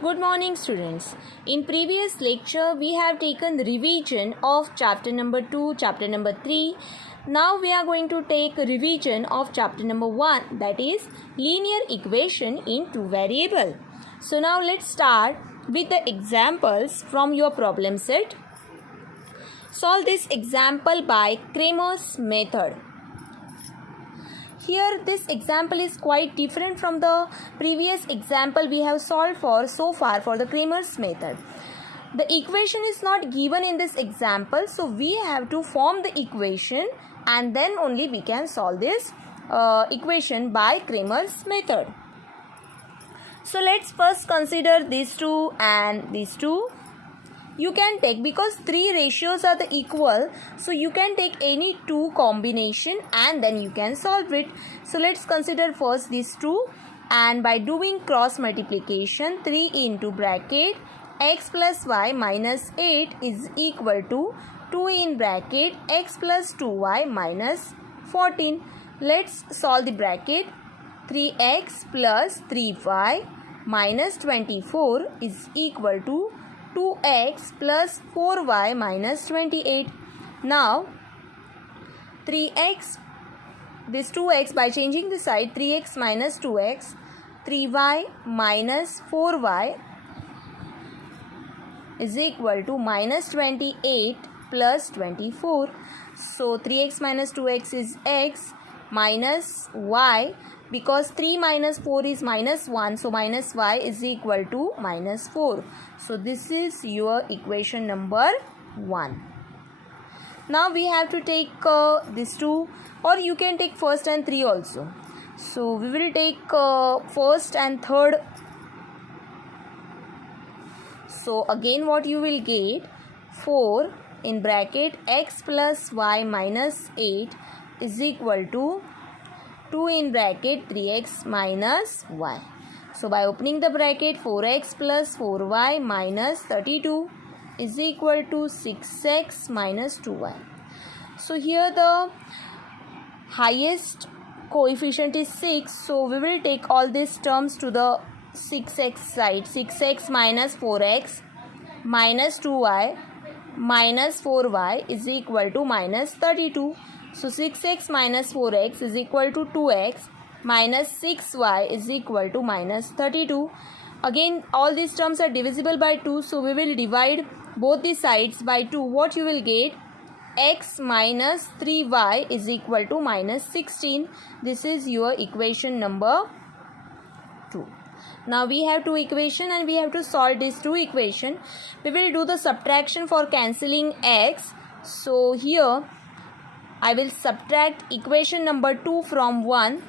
Good morning students. In previous lecture we have taken the revision of chapter number 2, chapter number 3. Now we are going to take a revision of chapter number 1, that is linear equation in two variable. So now let's start with the examples from your problem set. Solve this example by Cramer's method. Here this example is quite different from the previous example we have solved for so far for the Cramer's method. The equation is not given in this example, so we have to form the equation and then only we can solve this equation by Cramer's method. So let's first consider these two and these two. You can take, because three ratios are the equal, so you can take any two combination and then you can solve it. So let's consider first these two, and by doing cross multiplication, 3 into bracket x plus y minus 8 is equal to 2 in bracket x plus 2y minus 14. Let's solve the bracket. 3x plus 3y minus 24 is equal to 2x plus 4y minus 28. Now 3x, this 2x, by changing the side, 3x minus 2x, 3y minus 4y is equal to minus 28 plus 24. So 3x minus 2x is x minus y, because 3 minus 4 is minus 1, so minus y is equal to minus 4. So this is your equation number 1. Now we have to take these two, or you can take first and 3 also. So we will take first and third. So again what you will get, 4 in bracket x plus y minus 8 is equal to 2 in bracket 3x minus y. So by opening the bracket, 4x plus 4y minus 32 is equal to 6x minus 2y. So here the highest coefficient is 6. So we will take all these terms to the 6x side. 6x minus 4x minus 2y minus 4y is equal to minus 32. So 6x minus 4x is equal to 2x minus 6y is equal to minus 32. Again all these terms are divisible by 2, so we will divide both the sides by 2. What you will get? X minus 3y is equal to minus 16. This is your equation number 2. Now we have two equation and we have to solve these two equation. We will do the subtraction for cancelling x. So here I will subtract equation number 2 from 1.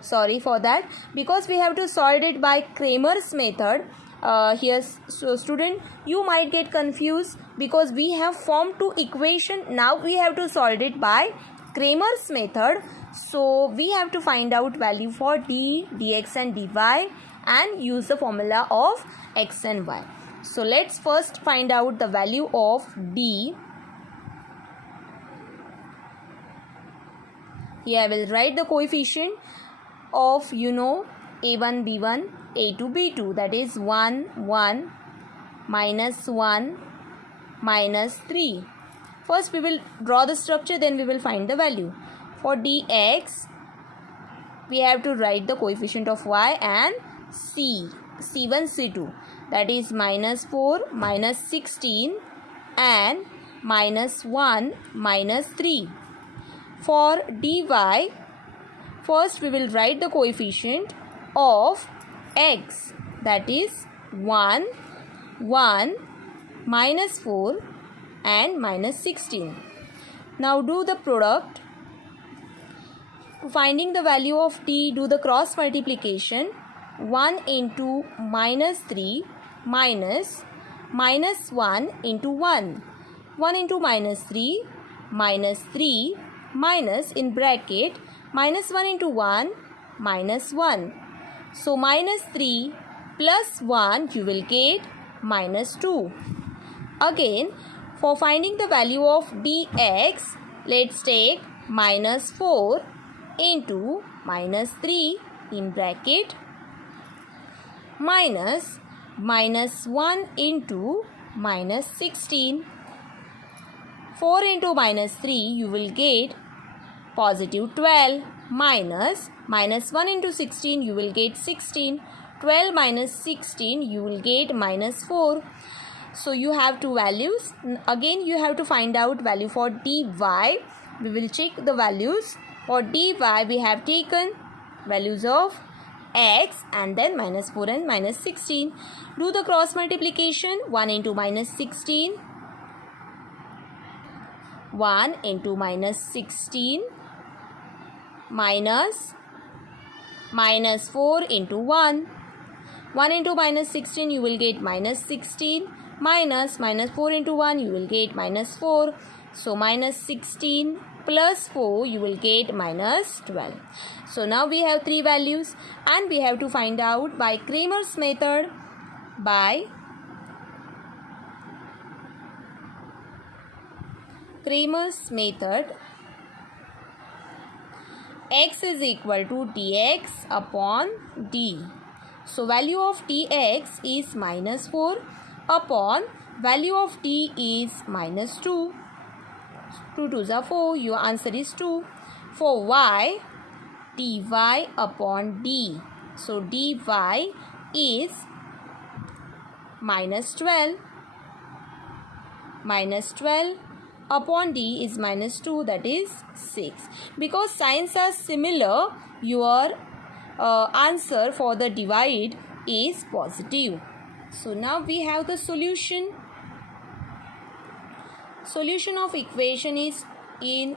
Sorry for that, because we have to solve it by Cramer's method. So student, you might get confused because we have formed two equation. Now we have to solve it by Cramer's method. So we have to find out value for d, dx and dy and use the formula of x and y. So let's first find out the value of d. Here I will write the coefficient of, a1, b1, a2, b2, that is 1, 1, minus 1, minus 3. First we will draw the structure, then we will find the value. For dx, we have to write the coefficient of y and c, c1, c2. That is minus 4, minus 16 and minus 1, minus 3. For dy, first we will write the coefficient of x, that is 1, 1, minus 4 and minus 16. Now do the product. Finding the value of t, do the cross multiplication. 1 into minus 3 minus 1 into 1. 1 into minus 3 minus in bracket minus 1 into 1 minus 1. So minus 3 plus 1 you will get minus 2. Again for finding the value of dx, let's take minus 4 into minus 3 in bracket minus -1 into -16. 4 into -3 you will get positive 12 minus -1 into 16 you will get 16. 12 minus 16 you will get -4. So you have two values. Again you have to find out value for dy. We will check the values. For dy we have taken values of x and then -4 and -16. Do the cross multiplication. 1 into -16. 1 into -16 minus -4 into 1. 1 into -16 you will get -16 minus -4 into 1 you will get -4. So -16 plus 4 you will get -12. So now we have three values and we have to find out by Cramer's method. By Cramer's method, x is equal to dx upon d. So value of dx is -4 upon value of d is -2. 2 2s are 4. Your answer is 2. For y, dy upon d. So dy is -12. -12 upon d is -2, that is 6. Because signs are similar, your answer for the divide is positive. So now we have the solution. Solution of equation is in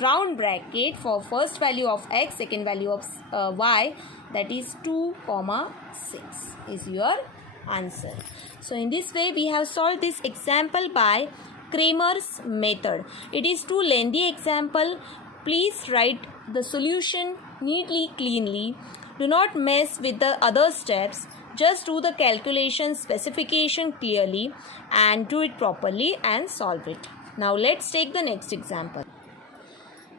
round bracket for first value of x, second value of y, that is 2, 6 is your answer. So in this way we have solved this example by Cramer's method. It is too lengthy example. Please write the solution neatly, cleanly. Do not mess with the other steps. Just do the calculation specification clearly and do it properly and solve it. Now let's take the next example.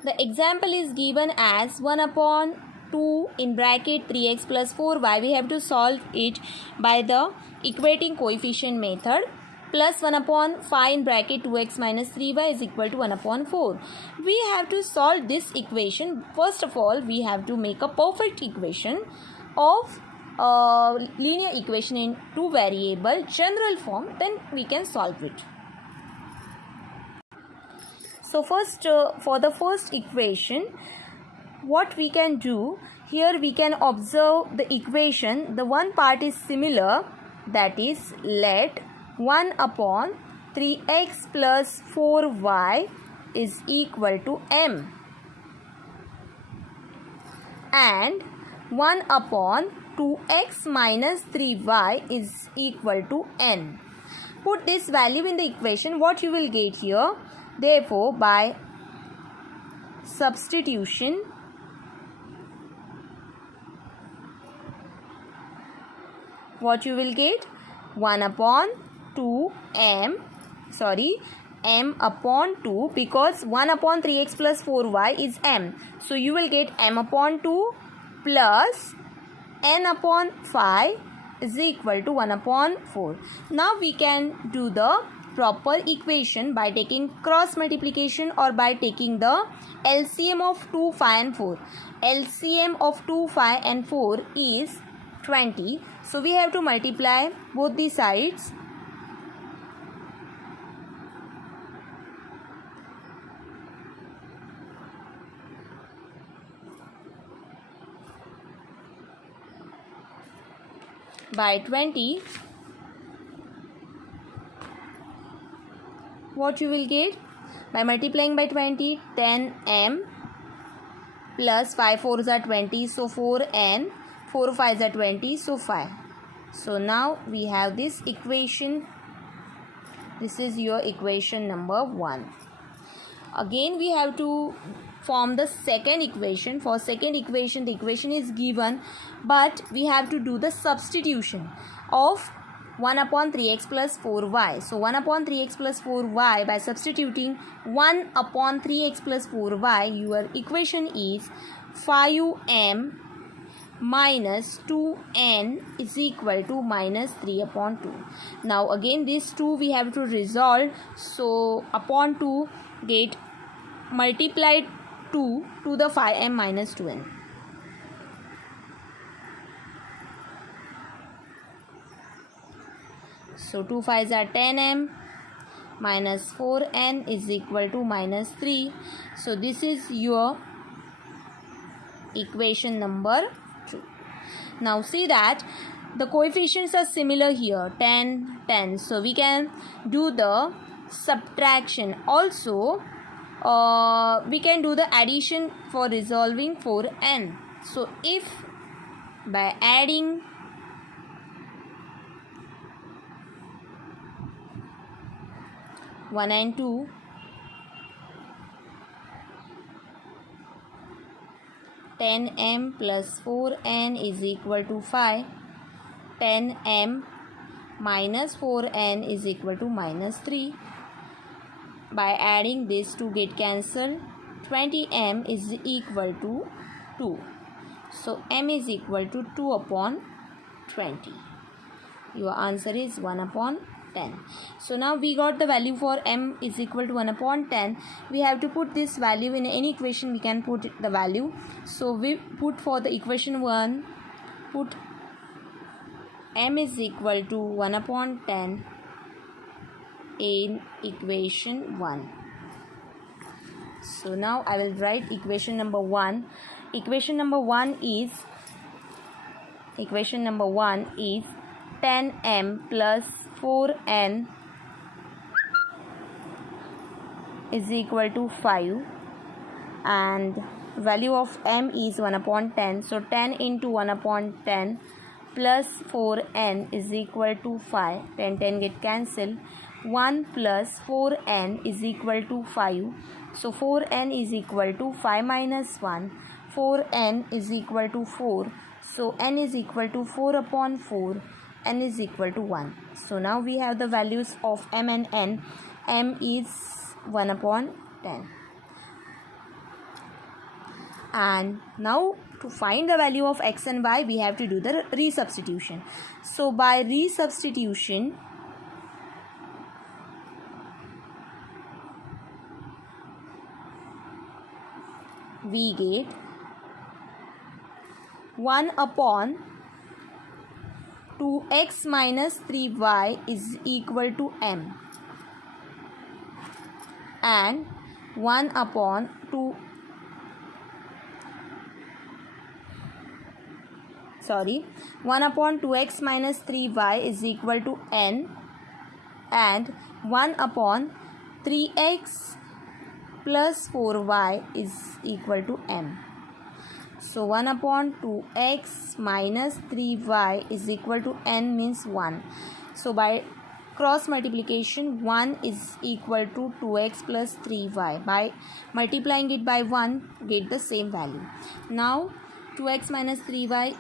The example is given as 1 upon 2 in bracket 3x plus 4y. We have to solve it by the equating coefficient method. Plus 1 upon 5 in bracket 2x minus 3y is equal to 1 upon 4. We have to solve this equation. First of all, we have to make a perfect equation of linear equation in two variable general form. Then we can solve it. So first, for the first equation, what we can do, here we can observe the equation. The one part is similar, that is, let 1 upon 3x plus 4y is equal to m and 1 upon 2x minus 3y is equal to n. Put this value in the equation, what you will get here. Therefore, by substitution, what you will get? 1 upon 2 m upon 2, because 1 upon 3x plus 4y is m. So you will get m upon 2 plus n upon 5 is equal to 1 upon 4. Now we can do the proper equation by taking cross multiplication or by taking the LCM of 2, 5 and 4. LCM of 2, 5 and 4 is 20. So we have to multiply both the sides. By 20. What you will get? By multiplying by 20, 10m plus 5 4s are 20, so 4n, 4 5s are 20, so 5. So now we have this equation. This is your equation number 1. Again we have to form the second equation. For second equation, the equation is given, but we have to do the substitution of 1 upon 3x plus 4y. So 1 upon 3x plus 4y, by substituting 1 upon 3x plus 4y, your equation is 5m minus 2n is equal to minus 3 upon 2. Now again this 2 we have to resolve, so upon 2 get multiplied 2 to the 5m minus 2n. So 2 5s are 10m minus 4n is equal to minus 3. So this is your equation number 2. Now see that the coefficients are similar here, 10, 10. So we can do the subtraction. Also we can do the addition for resolving 4n. So if by adding one and 2, 10m plus 4n is equal to 5. 10m minus 4n is equal to minus 3. By adding this 2 get cancelled. 20m is equal to 2. So m is equal to 2 upon 20. Your answer is 1 upon 10. So now we got the value for m is equal to 1 upon 10. We have to put this value in any equation. We can put the value. So we put for the equation 1, put m is equal to 1 upon 10 in equation 1. So now I will write equation number 1. Equation number 1 is 10m plus 4n is equal to 5, and value of m is 1 upon 10. So 10 into 1 upon 10 plus 4n is equal to 5. 10 get cancelled. 1 plus 4n is equal to 5. So 4n is equal to 5 minus 1. 4n is equal to 4. So n is equal to 4 upon 4. N is equal to 1. So now we have the values of m and n. M is 1 upon 10. And now to find the value of x and y, we have to do the resubstitution. So by resubstitution, we get 1 upon 2x minus 3y is equal to m, and 1 upon 2x minus 3y is equal to n, and 1 upon 3x plus 4y is equal to m. So 1 upon 2x minus 3y is equal to n means 1. So by cross multiplication, 1 is equal to 2x plus 3y. By multiplying it by 1, get the same value. Now 2x minus 3y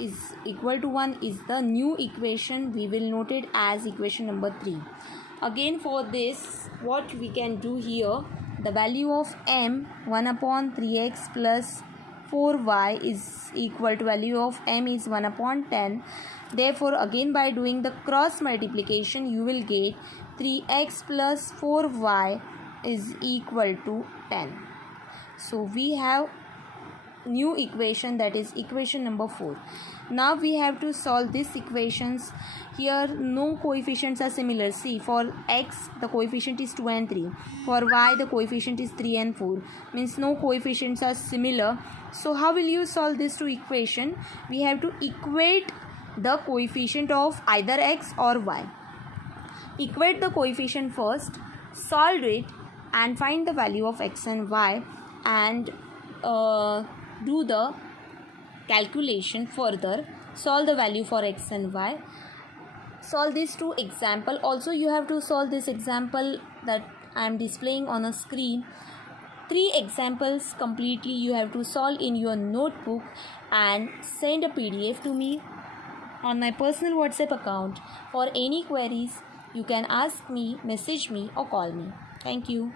is equal to 1 is the new equation. We will note it as equation number 3. Again for this, what we can do here, the value of m 1 upon 3x plus 4y is equal to value of m is 1 upon 10. Therefore again by doing the cross multiplication, you will get 3x plus 4y is equal to 10. So we have new equation, that is equation number 4. Now we have to solve these equations. Here no coefficients are similar. See, for x the coefficient is 2 and 3. For y the coefficient is 3 and 4. Means no coefficients are similar. So how will you solve this two equation? We have to equate the coefficient of either x or y. Equate the coefficient first, solve it and find the value of x and y, and do the calculation further, solve the value for x and y. Solve these two example. Also you have to solve this example that I am displaying on a screen. 3 examples completely you have to solve in your notebook and send a PDF to me on my personal WhatsApp account. For any queries, you can ask me, message me or call me. Thank you.